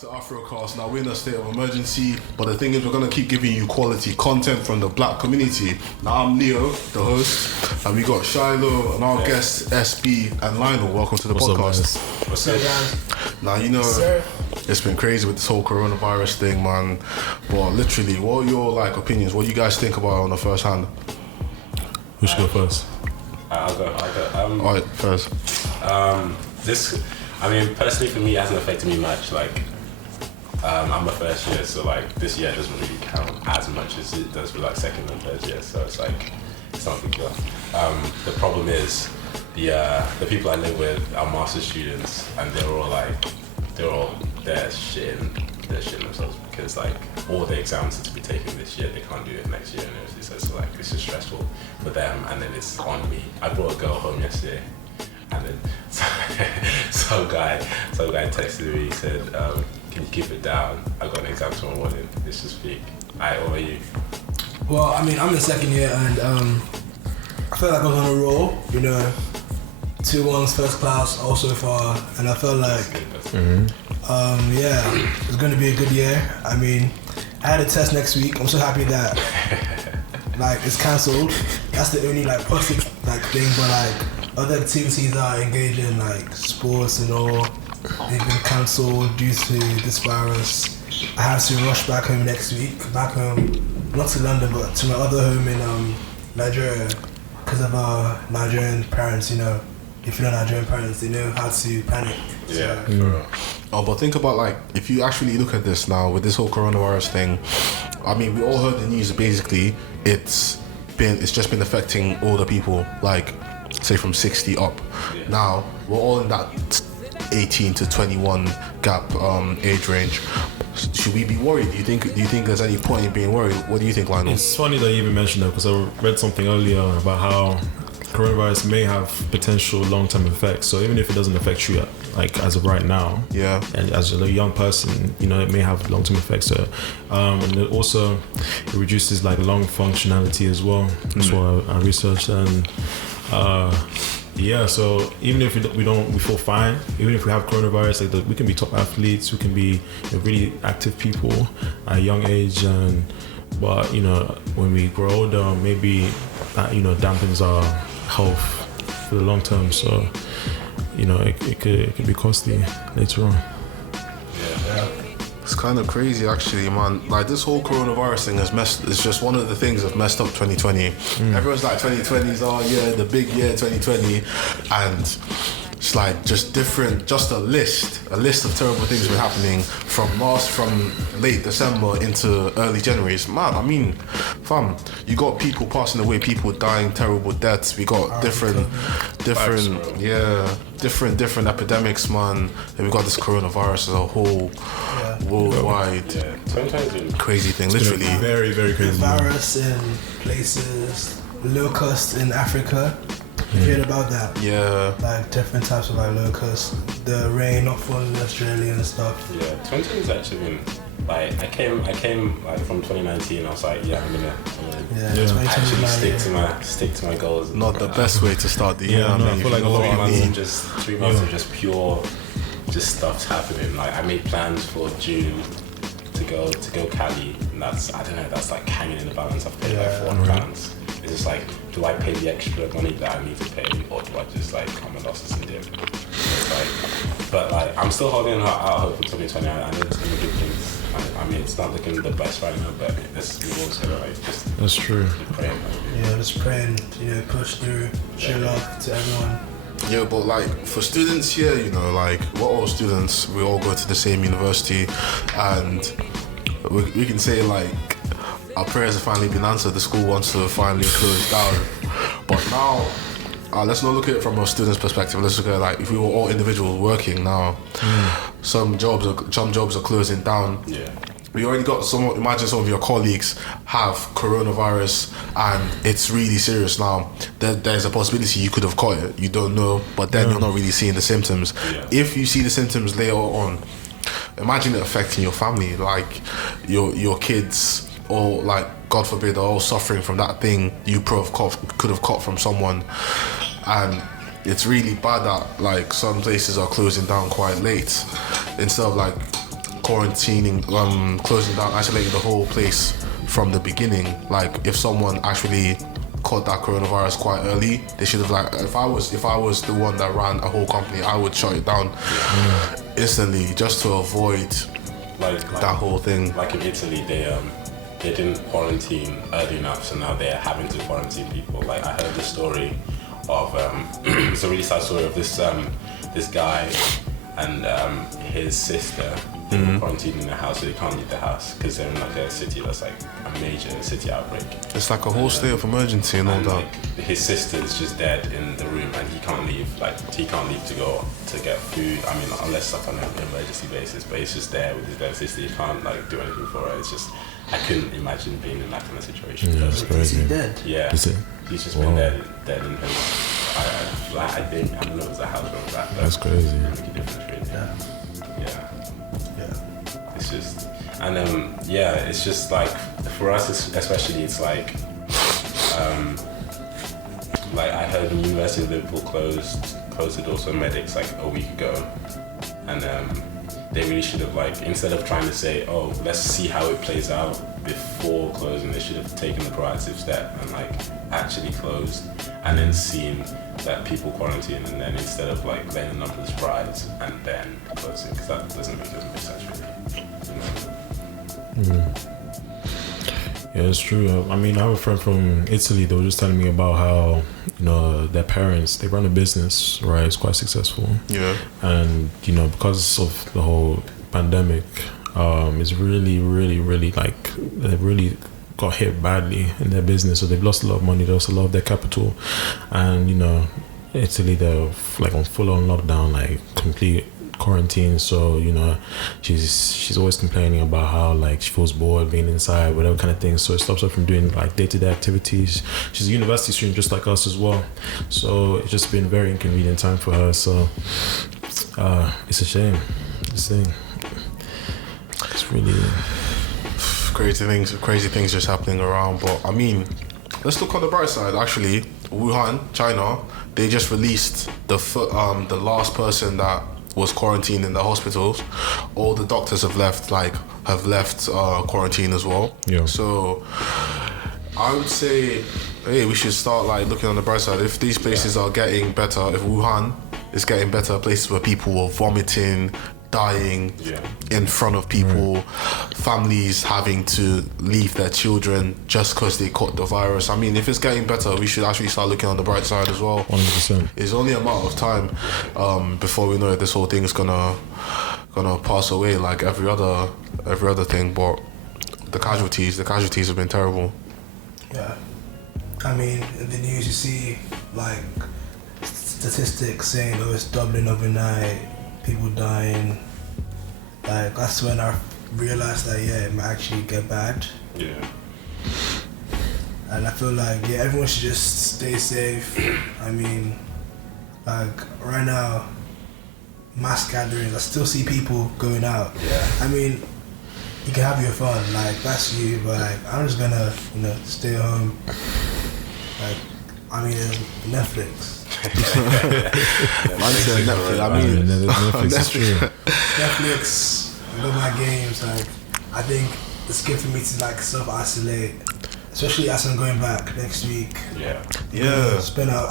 to AfroCast. Now we're in a state of emergency, but the thing is we're going to keep giving you quality content from the black community. Now I'm Leo, the host, and we got Shiloh and our guests SB and Lionel. Welcome to the podcast. What's up, guys? Now, you know, it's been crazy with this whole coronavirus thing, man. But literally, what are your opinions? What do you guys think about it on the first hand? Who should go first? I'll go. Alright, first. Personally for me, it hasn't affected me much. I'm a first year, so this year doesn't really count as much as it does for second and third year. So it's not a big deal. The problem is the people I live with are master's students, and they're shitting themselves because all the exams to be taken this year, they can't do it next year, and everything. So it's just stressful for them, and then it's on me. I brought a girl home yesterday. And then some guy texted me. He said, "Can you keep it down? I got an exam tomorrow morning. Let's just speak." What are you? Well, I'm in second year, and I felt like I was on a roll. 2-1s first class all so far, and I felt like, it's going to be a good year. I had a test next week. I'm so happy that it's cancelled. That's the only positive thing, but other activities that are engaged in sports and all, they've been cancelled due to this virus. I have to rush back home next week, back home, not to London, but to my other home in Nigeria, because of our Nigerian parents. If you know Nigerian parents, they know how to panic. Yeah. Oh, but think about if you actually look at this now with this whole coronavirus thing. We all heard the news. Basically, it's just been affecting all the people say from 60 up. Yeah. Now we're all in that 18 to 21 gap age range. Should we be worried? Do you think there's any point in being worried? What do you think, Lionel? It's funny that you even mentioned that, because I read something earlier about how coronavirus may have potential long-term effects. So even if it doesn't affect you as of right now, and as a young person, it may have long-term effects. So and it reduces lung functionality as well. That's what I researched. And so even if we feel fine, even if we have coronavirus, we can be top athletes, we can be really active people at a young age, but when we grow older, maybe that dampens our health for the long term. So it could be costly later on. It's kind of crazy, actually, man. This whole coronavirus thing it's just one of the things that messed up 2020. Everyone's 2020 is the big year 2020, and it's just a list of terrible things were happening from late December into early January. It's mad. You got people passing away, people dying terrible deaths. We got different epidemics, man. And we got this coronavirus as a whole worldwide crazy thing. Literally, very, very crazy. Virus in places, locust in Africa. You heard about that? Yeah. Different types of locusts. The rain not falling in Australia and stuff. Yeah, 2020's actually been I came from 2019. I was I'm gonna actually stick to my goals. Not the best way to start the year. I feel like a lot of 3 months of just pure stuff's happening. I made plans for June to go Cali, and that's hanging in the balance. I've paid £400. It's just do I pay the extra money that I need to pay, or do I just come and losses and dip? But I'm still holding out hope for 2020. I know it's gonna be good things. It's not looking the best right now, but we've always gotta That's true. Pray. Just pray and push through, show love to everyone. Yeah, but for students here, we're all students. We all go to the same university, and we can say our prayers have finally been answered. The school wants to finally close down. But now, let's not look at it from a student's perspective. Let's look at if we were all individuals working now. Some jobs are closing down. Yeah. We already got imagine some of your colleagues have coronavirus and it's really serious now. There's a possibility you could have caught it. You don't know, but then you're not really seeing the symptoms. Yeah. If you see the symptoms later on, imagine it affecting your family, your kids, or God forbid, are all suffering from that thing you could have caught from someone. And it's really bad that some places are closing down quite late instead of quarantining, closing down, isolating the whole place from the beginning. Like if someone actually caught that coronavirus quite early, they should have like. If I was the one that ran a whole company, I would shut it down instantly just to avoid that whole thing. Like in Italy, they didn't quarantine early enough, so now they're having to quarantine people. Like I heard the story of it's a really sad story of this guy and his sister. They were quarantined in the house, so they can't leave the house because they're in like a city that's like a major city outbreak. It's like a whole state of emergency and all that. Like, his sister's just dead in the room, and he can't leave. Like he can't leave to go to get food. I mean, unless like on an emergency basis, but he's just there with his dead sister. He can't like do anything for her. It's just I couldn't imagine being in that kind of situation. Yeah, it's crazy. Is he dead? Yeah, Is it? he's just been dead in his. I think I don't know if it's a house or that. That's crazy. Make a difference, really. Yeah. It's just, and it's just like for us, especially, it's like I heard the University of Liverpool closed the doors for medics like a week ago, and they really should have like instead of trying to say, oh, let's see how it plays out before closing, they should have taken the proactive step and like actually closed and then seen that people quarantine, and then instead of like letting the numbers rise and then closing, because that doesn't make sense really. Yeah, it's true. I mean, I have a friend from Italy. They were just telling me about how, their parents, they run a business, right? It's quite successful. Yeah. And, because of the whole pandemic, it's really, really, really like, they've really got hit badly in their business. So they've lost a lot of money, they lost a lot of their capital. And, Italy, they're like on full-on lockdown, like complete quarantine, so she's always complaining about how like she feels bored being inside, whatever kind of thing, so it stops her from doing like day-to-day activities. She's a university student just like us as well, so it's just been a very inconvenient time for her, so it's a shame. It's really crazy things just happening around. But I mean, let's look on the bright side. Actually, Wuhan, China, they just released the last person that was quarantined in the hospitals. All the doctors have left quarantine as well. Yeah. So I would say, hey, we should start like looking on the bright side. If these places are getting better, if Wuhan is getting better, places where people were vomiting, dying in front of people, families having to leave their children just because they caught the virus. I mean, if it's getting better, we should actually start looking on the bright side as well. 100%. It's only a matter of time before we know this whole thing is gonna pass away like every other thing. But the casualties have been terrible. Yeah, I mean, in the news you see like statistics saying, oh, it's doubling overnight, people dying. Like that's when I realized that it might actually get bad. Yeah. And I feel like everyone should just stay safe. I mean, like right now, mass gatherings, I still see people going out. Yeah. I mean, you can have your fun, like that's you, but like I'm just gonna, stay at home. Like, I mean, Netflix. Netflix is true. Netflix, I love my games. Like, I think it's good for me to like self-isolate, especially as I'm going back next week. Spend out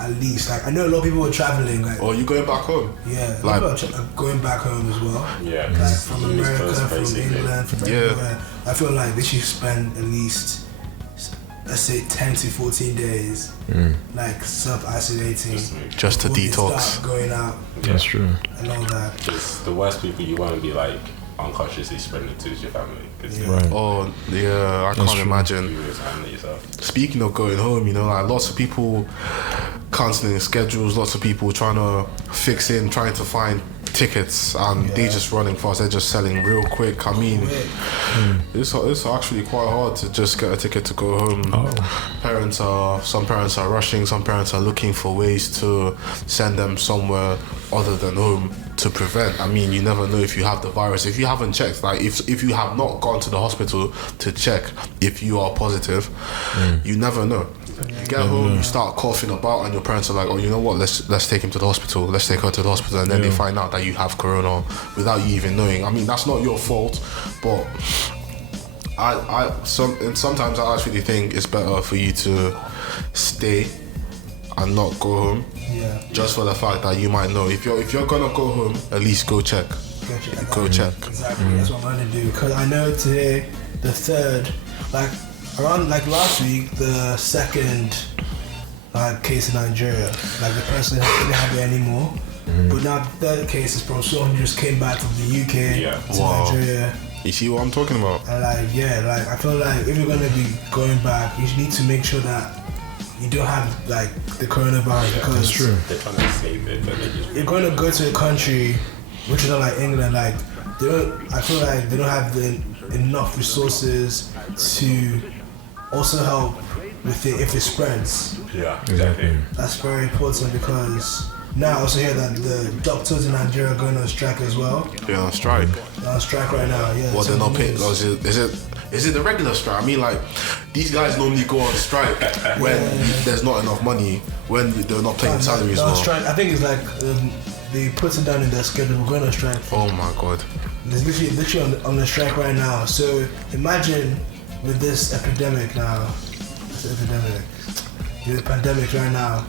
at least like I know a lot of people are traveling. Like, you going back home? Yeah, like people are going back home as well. Yeah, like from America, from basically. England, from everywhere. I feel like they should spend at least, let's say 10 to 14 days like self-isolating just to detox, start going out. That's true. And all that. Because the worst people you want to be like unconsciously spreading it to is your family. Right. Oh yeah, I can't imagine. You always handle yourself. Speaking of going home, like lots of people cancelling schedules, lots of people trying to trying to find tickets, and they just running fast. They're just selling real quick. I mean, it's actually quite hard to just get a ticket to go home. Some parents are rushing. Some parents are looking for ways to send them somewhere other than home to prevent. I mean, you never know if you have the virus. If you haven't checked, like if you have not gone to the hospital to check if you are positive, you never know. You get home, you start coughing about, and your parents are like, "Oh, you know what? Let's take him to the hospital. Let's take her to the hospital." And then they find out that you have corona without you even knowing. I mean, that's not your fault, but sometimes I actually think it's better for you to stay and not go home. Yeah. Just for the fact that you might know if you're gonna go home, at least go check. Go check. Exactly. That's what I'm gonna do. Because I know today, the third, like around like last week, the second case in Nigeria, like the person didn't have it anymore. But now the third case is from someone who just came back from the UK to Nigeria. You see what I'm talking about? And I feel like if you're gonna be going back, you need to make sure that you don't have like the coronavirus because that's true. They're trying to save it, but they just you're going to go to a country which is not like England. Like I feel like they don't have enough resources to also help with it if it spreads. Yeah, exactly. That's very important because now I also hear that the doctors in Nigeria are going on strike as well. They're on strike. They're on strike right now. Yeah. Well, they're not paying. Is it the regular strike? I mean, like, these guys normally go on strike when there's not enough money, when they're not paying salaries. They're on strike. I think it's like they put it down in their schedule. We're going on strike. Oh my god. There's literally on the strike right now. So imagine with this epidemic now, the pandemic right now,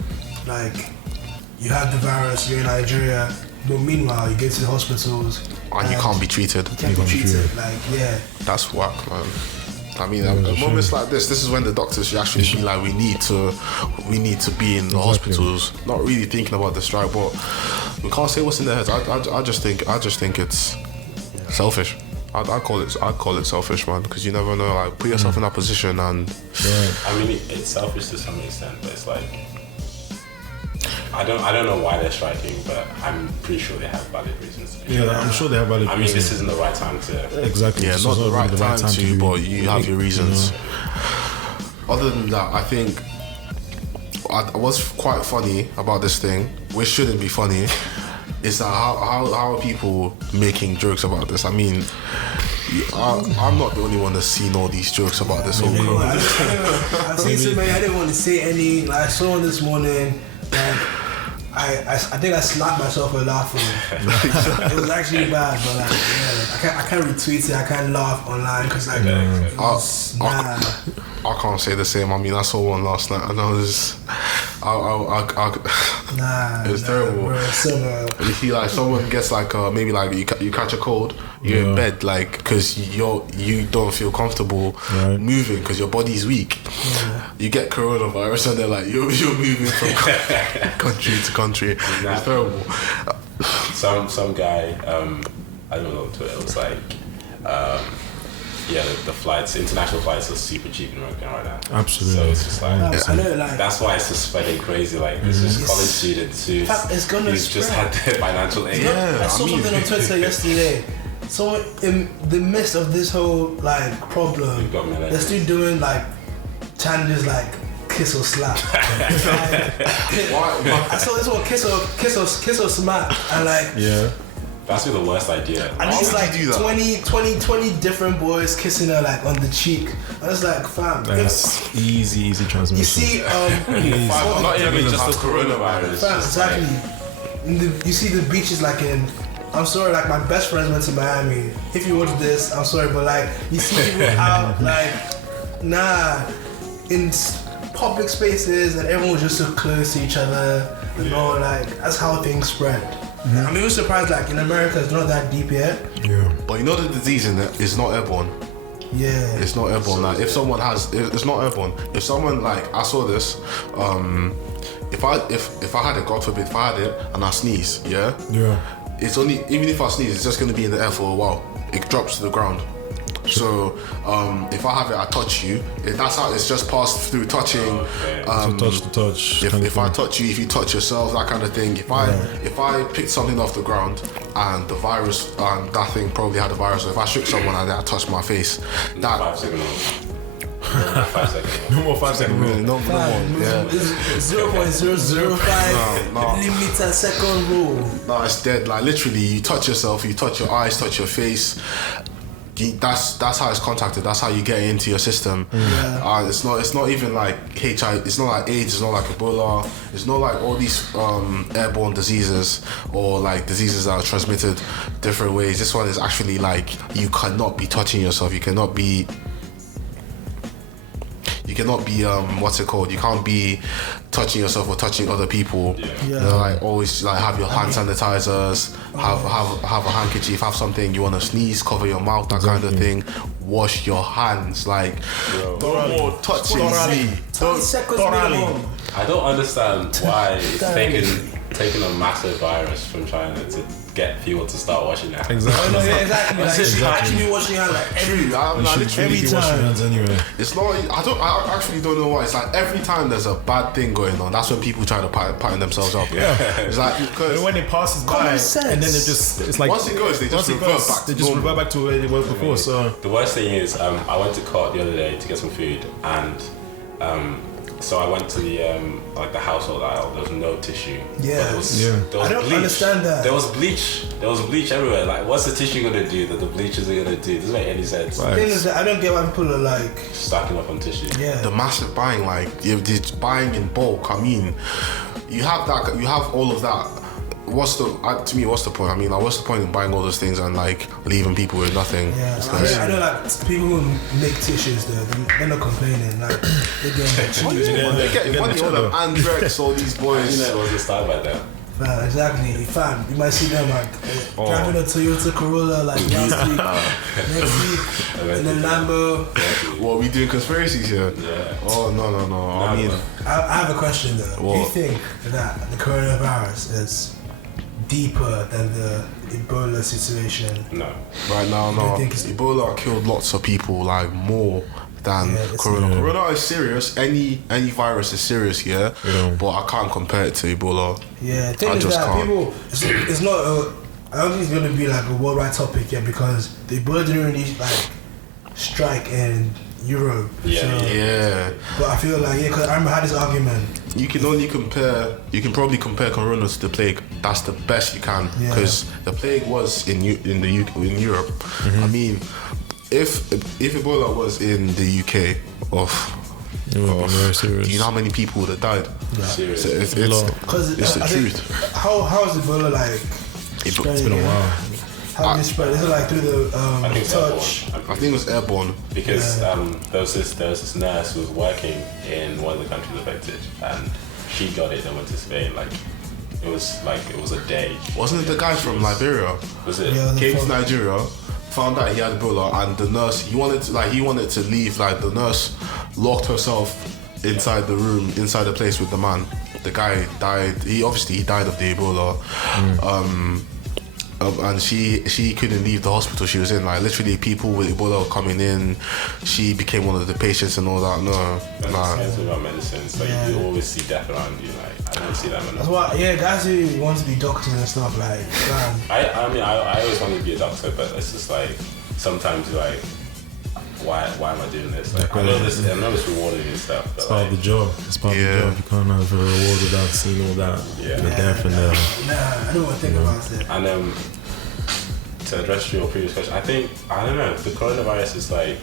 like you have the virus, you're in Nigeria, but meanwhile you get to the hospitals and you can't be treated. You can't be treated. Like that's whack, man. I mean, at moments like this is when the doctors should actually be like, we need to be in the hospitals. Not really thinking about the strike, but we can't say what's in their heads. I just think it's selfish. I'd call it selfish, man, because you never know. Like, put yourself in that position, and I mean, it's selfish to some extent, but it's like I don't know why they're striking, but I'm pretty sure they have valid reasons to be striking. I'm sure they have valid reasons. I mean, this isn't the right time to. Exactly. Yeah, not the right time to, but you have your reasons. Other than that, I think what's quite funny about this thing, which shouldn't be funny, is that how are people making jokes about this? I mean, I'm not the only one that's seen all these jokes about this whole corona. I've seen so many. I didn't want to say any. Like, I saw one this morning, and I think I slapped myself for laughing. It was actually bad, but like, I can't retweet it. I can't laugh online because like, I can't say the same. I mean, I saw one last night, and I was, it's terrible. Bro, you see, like, someone gets like maybe like you catch a cold, you're in bed, like, because you don't feel comfortable moving because your body's weak. You get coronavirus, and they're like, you're moving from country to country. It's terrible. Some guy, I don't know, it was like. The flights, international flights are super cheap in America right now. Absolutely. So it's just like, I know, like that's why it's just spreading crazy. Like there's just college students who's just had their financial aid. I saw something on Twitter yesterday. So in the midst of this whole like problem, they're still doing like challenges like kiss or slap. I saw this one kiss or smack, and like that's the worst idea. And it's like 20 different boys kissing her like on the cheek. I was like, fam. That's easy transmission. You see, not even just the coronavirus. Fam, exactly. You see the beaches like in. I'm sorry, like my best friends went to Miami. If you watch this, I'm sorry, but like you see people out like, in public spaces, and everyone was just so close to each other. And all like that's how things spread. I mean, we're surprised, like, in America, it's not that deep yet. Yeah. But you know the disease in it is not airborne. Yeah. It's not airborne. Like, if someone it's not airborne. If someone, like, I saw this, if I had it, God forbid, if I had it and I sneeze, it's only, even if I sneeze, it's just going to be in the air for a while. It drops to the ground. So if I have it, I touch you. That's how it's just passed through touching. Touch to touch. If I touch you, if you touch yourself, that kind of thing. If I picked something off the ground and the virus, that thing probably had a virus. So if I shook someone and I touched my face, that 5 seconds. 5 seconds. No more 5 seconds. No more. Yeah. 0.005 millimeter second rule. No, it's dead. Like literally, you touch yourself, you touch your eyes, touch your face. that's how it's contacted. That's how you get it into your system. It's not even like HIV. It's not like AIDS. It's not like Ebola. It's not like all these airborne diseases or like diseases that are transmitted different ways. This one is actually like you cannot be touching yourself. You cannot be what's it called? You can't be touching yourself or touching other people. You know, like always like have your hand sanitizers, have a handkerchief, have something you want to sneeze, cover your mouth, that kind of thing. Wash your hands, like no more touching me. I don't understand why it's taking a massive virus from China to get people to start washing their hands. Exactly. Like, actually washing your hands like every time. Anyway. It's not. I actually don't know why. It's like every time there's a bad thing going on, that's when people try to pattern themselves up. It's like because when it passes by, and then it's like once it goes, they just revert back to where they were before. So the worst thing is, I went to Cart the other day to get some food, and so I went to the like the household aisle. There was no tissue. There was I don't bleach. understand that. There was bleach everywhere. Like, what's the tissue gonna do that the bleachers are gonna do? It doesn't make any sense. The thing is that I don't get why people are like stacking up on tissue. The massive buying, like you're buying in bulk. I mean, you have that. You have all of that. To me, what's the point? I mean, like, what's the point in buying all those things and like leaving people with nothing? I know like people who make tissues, they're not complaining. Like they're getting money on them. Andrex, all these boys. It wasn't started by them. Exactly, fam. You might see them like driving a Toyota Corolla like last week, next week, and then Lambo. What, we doing conspiracies here? Yeah. Oh no. I mean, I have a question though. What? Do you think that the coronavirus is deeper than the Ebola situation? No. right now, no. think Ebola killed lots of people, like more than Corona. Corona is serious. Any virus is serious, but I can't compare it to Ebola. Yeah, the thing I is just that can't. people, it's not. I don't think it's gonna be like a worldwide topic yet because the Ebola didn't really like strike in Europe. Yeah. But I feel like because I remember I had this argument. You can probably compare Corona to the plague. That's the best you can because the plague was in Europe. Mm-hmm. I mean, if Ebola was in the UK, very serious. do you know how many people would have died? Serious. So it's the truth. How is Ebola like? It's been a while. How did it spread? Is it like through the I think it's touch? airborne. I think it was airborne. Because there was this nurse who was working in one of the countries affected, and she got it and went to Spain. Like it was a day. Wasn't it the guy from Liberia? Was it? Yeah, Came to Nigeria, found out he had Ebola, and the nurse he wanted to leave. Like the nurse locked herself inside the room, inside the place with the man. The guy died. He died of the Ebola. And she couldn't leave the hospital she was in. Like literally, people with Ebola were coming in. She became one of the patients and all that. That's the same thing about medicines. Like you always see death around you. Like I don't see that enough. That's why, guys who want to be doctors and stuff like. I mean, I always wanted to be a doctor, but it's just like sometimes you're like, why am I doing this? Like I know this rewarding and stuff. But It's part of the job. It's part of the job. You can't have a reward without seeing all that. The death and the. Nah, I don't want to think about it. And to address your previous question, I don't know, the coronavirus is like,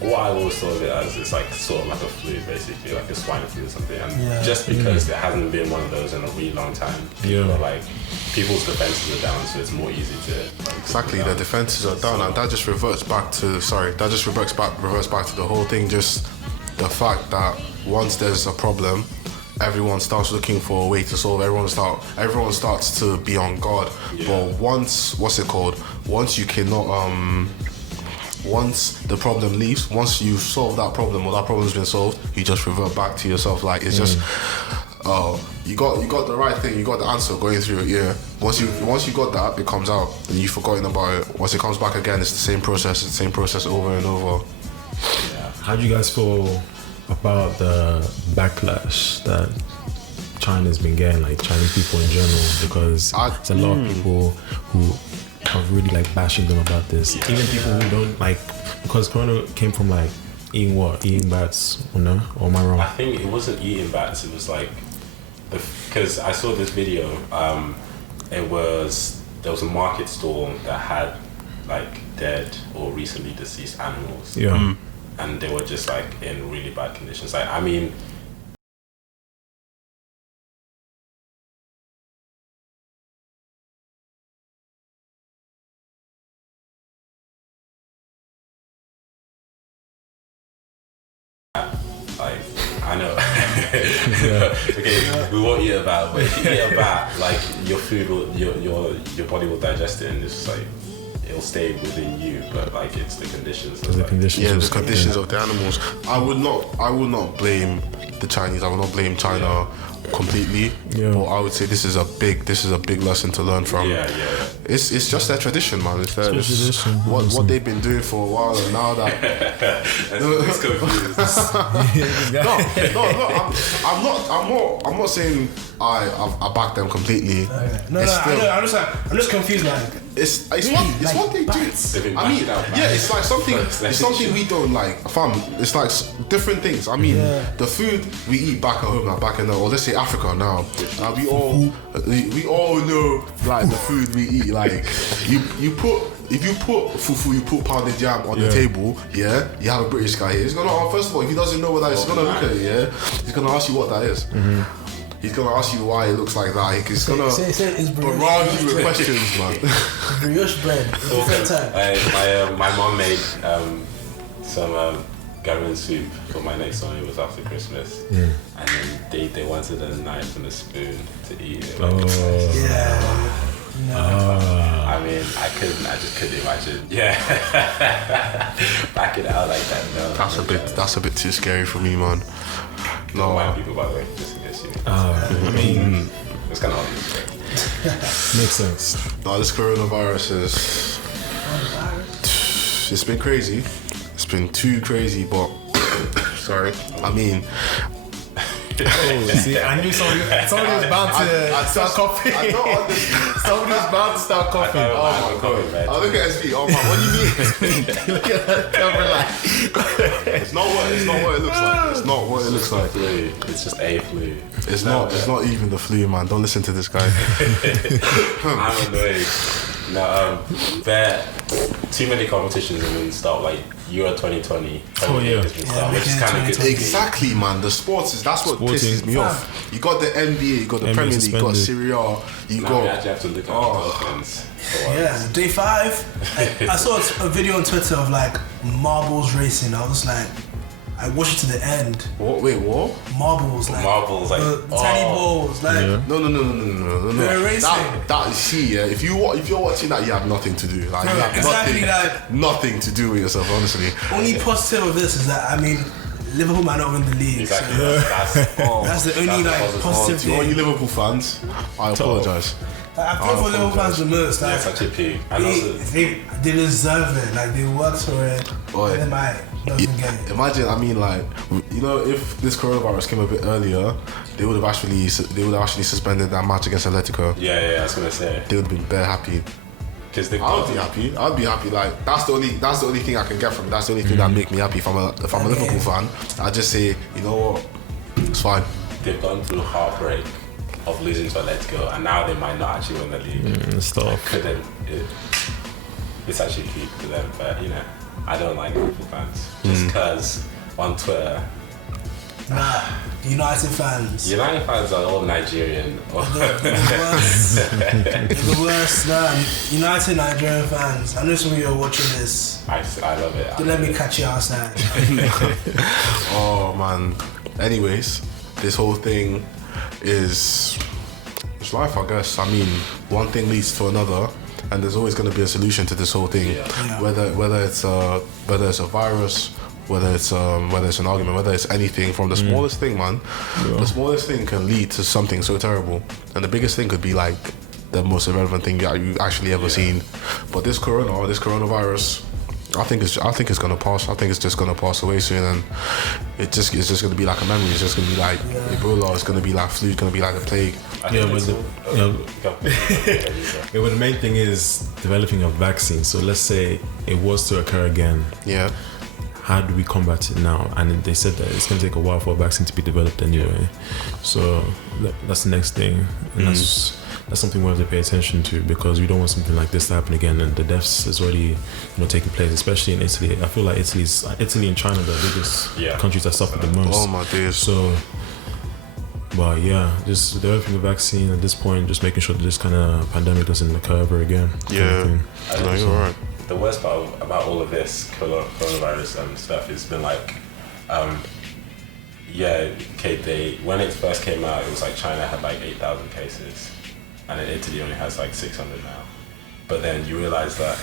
what I always thought of it as, it's like sort of like a flu, basically, like a swine flu or something. And just because there hasn't been one of those in a really long time, people are like, people's defenses are down, so it's more easy to. Like, exactly, the defenses are down, and that just reverts back to the whole thing. Just the fact that once there's a problem, everyone starts looking for a way to solve. Everyone starts to be on guard. But once you cannot once the problem leaves, once you've solved that problem or that problem's been solved, you just revert back to yourself. Like it's just you got the right thing, you got the answer going through it. Once you got that, it comes out and you've forgotten about it. Once it comes back again, it's the same process over and over. How do you guys feel about the backlash that China's been getting, like Chinese people in general? Because there's a lot of people who are really like bashing them about this. Even people who don't like, because Corona came from like eating bats, or no? Or am I wrong? I think it wasn't eating bats. It was like because I saw this video. It was there was a market stall that had like dead or recently deceased animals. Yeah. And they were just like in really bad conditions. Like, I mean, like, I know. Okay, we won't eat a bat, but if you eat a bat, like your food will, your body will digest it, and it's just like it'll stay within you. But like it's the conditions. The conditions. Yeah, the conditions of the animals. I would not blame the Chinese. I would not blame China completely. Yeah. But I would say this is a big lesson to learn from. Yeah. It's just their tradition, man. It's their tradition, what they've been doing for a while, and now that It's confused. I'm not saying I back them completely. Okay. No, I'm just confused. Like, It's Really? what they do. They've been I mean, backing out, man. yeah, it's like something we don't like. Fam, it's like different things. I mean, the food we eat back at home, like back in or let's say Africa now. We all know like the food we eat. Like if you put fufu, you put pounded jam on the table. Yeah, you have a British guy here. He's gonna first of all, if he doesn't know what that is, he's gonna look at it. Yeah, he's gonna ask you what that is. He's gonna ask you why it looks like that. He's gonna barrage you with questions, man. brioche bread. Different time. My mom made some gammon soup for my next one. It was after Christmas, and then they wanted a knife and a spoon to eat it. Yeah. No. I mean, I just couldn't imagine. Yeah, back it out like that. No, That's a bit too scary for me, man. No, white people, by the way, just in case you. It's kind of obvious. Makes sense. No, this coronavirus it's been crazy. It's been too crazy, but sorry. I mean, See, I knew somebody was bound to start coughing. I don't understand. Somebody was bound to start coughing. Oh my god! I look at SB. Oh man, what do you mean? Look at that camera like. It's not what it looks like. It's not what it looks like. Flu. It's just a flu. It's not even the flu, man. Don't listen to this guy. I'm annoyed. No, there too many competitions have been stopped. Like Euro 2020. Oh, yeah. Has been stopped, which is kind of good. Exactly, man. The sports that's what Sporting. pisses me off. You got the NBA, you got the NBA Premier League, you got suspended. Serie A, you Now got. we actually have to look at the dolphins. Yeah, day 5. I saw a video on Twitter of like marbles racing. I was like, I watched it to the end. What? Wait, what? Marbles, like tiny balls, like No. They're racing. Yeah. If you're watching that, you have nothing to do. Like you have exactly, like nothing to do with yourself, honestly. only positive of this is that I mean, Liverpool might not win the league. Exactly. So That's that's the only like positive To all you thing. Liverpool fans, I apologise. I feel for Liverpool fans the most. Like, such a pig. And also, they deserve it. Like they worked for it. Boy. And they might not even get it. Imagine, I mean, like, you know, if this coronavirus came a bit earlier, they would have actually suspended that match against Atletico. yeah, I was gonna say They would have been bare happy. because they I'd be happy. Like that's the only thing I can get from it. That's the only thing that make me happy. If I'm a Liverpool fan, I just say, you know what, it's fine. they've gone through heartbreak of losing to Atletico, and now they might not actually win the league. Stuff. Couldn't it's actually cute to them, but you know, I don't like Liverpool fans just because on Twitter, Nah, United fans. United fans are all Nigerian. The worst. Nah, United Nigerian fans. I know some of you are watching this. I love it. Don't let me catch you outside. Oh man. Anyways, this whole thing is it's life, I guess. I mean, one thing leads to another, and there's always going to be a solution to this whole thing. Yeah. Whether it's a virus, whether it's an argument, whether it's anything, from the smallest thing, man. Yeah. The smallest thing can lead to something so terrible, and the biggest thing could be like the most irrelevant thing you've actually ever seen. But this coronavirus, I think it's gonna pass. I think it's just gonna pass away soon, and it's just gonna be like a memory. It's just gonna be like Ebola. It's gonna be like flu. It's gonna be like a plague. Yeah, but the main thing is developing a vaccine. So let's say it was to occur again. Yeah. How do we combat it now? And they said that it's going to take a while for a vaccine to be developed anyway. So that's the next thing. And that's something we have to pay attention to, because we don't want something like this to happen again. And the deaths is already taking place, especially in Italy. I feel like Italy and China are the biggest countries that suffer the most. Oh my days. So, but yeah, just developing a vaccine at this point, just making sure that this kind of pandemic doesn't occur ever again. Yeah, no, you're right. The worst part about all of this coronavirus and stuff has been like, when it first came out, it was like China had like 8,000 cases, and then Italy only has like 600 now. But then you realize that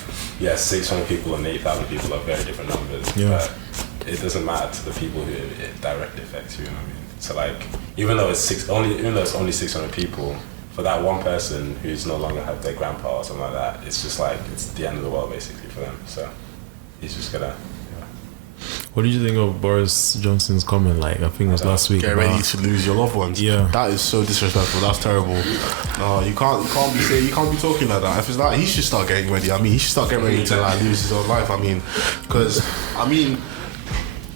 600 people and 8,000 people are very different numbers. Yeah. But it doesn't matter to the people who it directly affects. You know what I mean? So like, even though it's only 600 people, for that one person who's no longer had their grandpa or something like that, it's just like it's the end of the world basically for them. So he's just gonna. What did you think of Boris Johnson's comment? Like, I think it was last week. Get ready to lose your loved ones. Yeah, that is so disrespectful. That's terrible. No, you can't be talking like that. If it's like, he should start getting ready. I mean, he should start getting ready to like lose his own life. I mean, because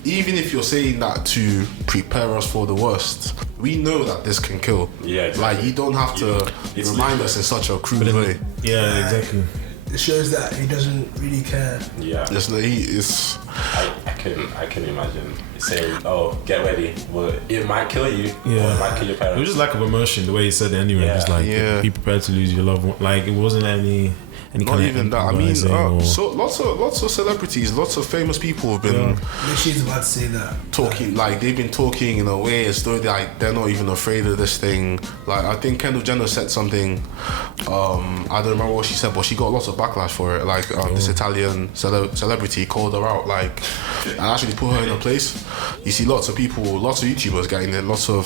even if you're saying that to prepare us for the worst, we know that this can kill. Yeah, exactly. Like, you don't have to remind us in such a crude way. Yeah, exactly. It shows that he doesn't really care. Yeah. I couldn't imagine saying, "Oh, get ready. Well, it might kill you. Yeah. Or it might kill your parents." It was just lack of emotion, the way he said it anyway. Yeah. Just like, be prepared to lose your loved one. Like, it wasn't any not kind even of that. I mean, or, so lots of celebrities, lots of famous people have been She's about to say that talking, like they've been talking in a way as though they're not even afraid of this thing. Like, I think Kendall Jenner said something, I don't remember what she said, but she got lots of backlash for it. Like, this Italian celebrity called her out, like, and actually put her in her place. You see lots of people, lots of YouTubers getting it, lots of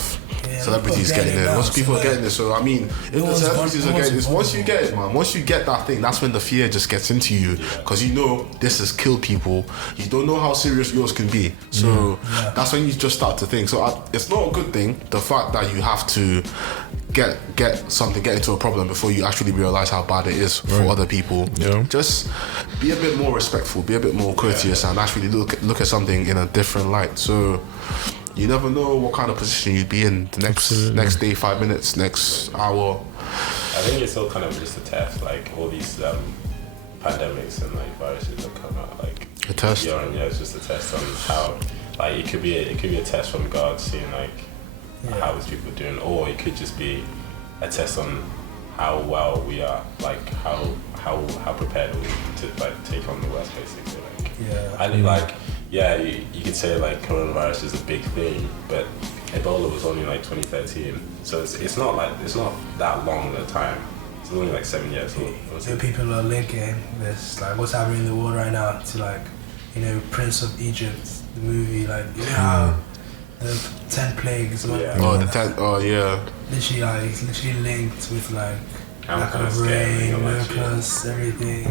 celebrities getting it, lots of people are getting it. So I mean, if the celebrities are getting this, once you get it, man, once you get that thing, that's when the fear just gets into you, because you know this has killed people. You don't know how serious yours can be, so that's when you just start to think. So it's not a good thing, the fact that you have to get into a problem before you actually realize how bad it is for other people. Just be a bit more respectful, be a bit more courteous, and actually look at something in a different light. So you never know what kind of position you'd be in the next day, 5 minutes, next hour. I think it's all kind of just a test, like all these pandemics and like viruses that come out, like a test. Yeah, it's just a test on how, like it could be a test from God, seeing like how these people are doing, or it could just be a test on how well we are, like how prepared we to like take on the worst, basically. Like, you could say like coronavirus is a big thing, but Ebola was only like 2013, so it's not that long a time. It's only like 7 years old. So people are linking this, like what's happening in the world right now, to like, Prince of Egypt, the movie, like how the 10 plagues. The 10. Oh yeah. Literally linked with like lack kind of of rain, locusts, everything.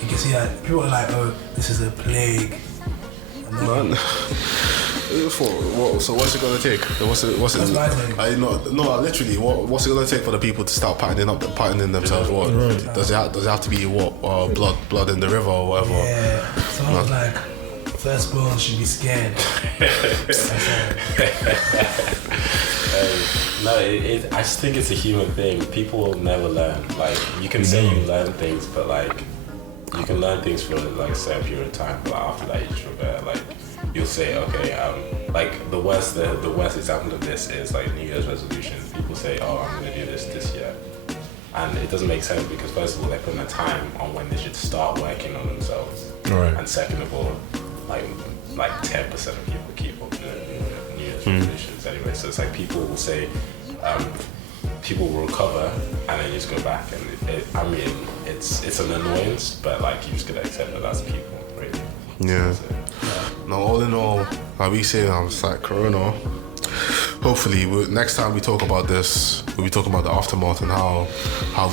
You can see that people are like, oh, this is a plague. Man. So what's it gonna take? What's it? That's my thing. No, literally. What's it gonna take for the people to start patterning themselves? What does it have to be? Blood in the river or whatever? Yeah. Someone's like, firstborn should be scared. I just think it's a human thing. People will never learn. Like, you can say you learn things, but like you can learn things for like a certain period of time, but after that you just revert. Like, you'll say, okay, like the worst example of this is like New Year's resolutions. People say, oh, I'm gonna do this year, and it doesn't make sense, because first of all, they're putting a time on when they should start working on themselves, and second of all, like 10% of people keep up the New Year's resolutions anyway. So it's like people will say, people will recover and then just go back, and it's an annoyance, but like you just gotta accept that that's people, really. Yeah. No, all in all, like we say, it's like Corona. Hopefully, next time we talk about this, we'll be talking about the aftermath and how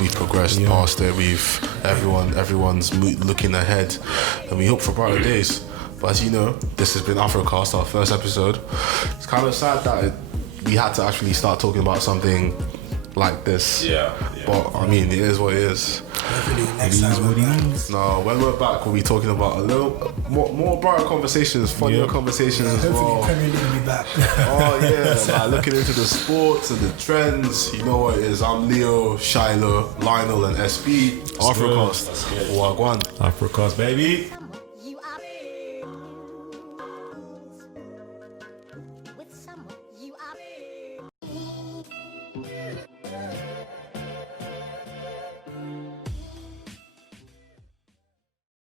we've progressed past it. Everyone's looking ahead, and we hope for brighter days. But as you know, this has been AfroCast, our first episode. It's kind of sad that we had to actually start talking about something like this. Yeah. But I mean, it is what it is. Definitely next time we're back. No, when we're back, we'll be talking about a little more brighter conversations, funnier conversations as Hopefully well. Premier League will be back. Oh yeah, like looking into the sports and the trends. You know what it is. I'm Leo, Shiloh, Lionel, and SP. AfroCast. Wagwan. AfroCast, baby.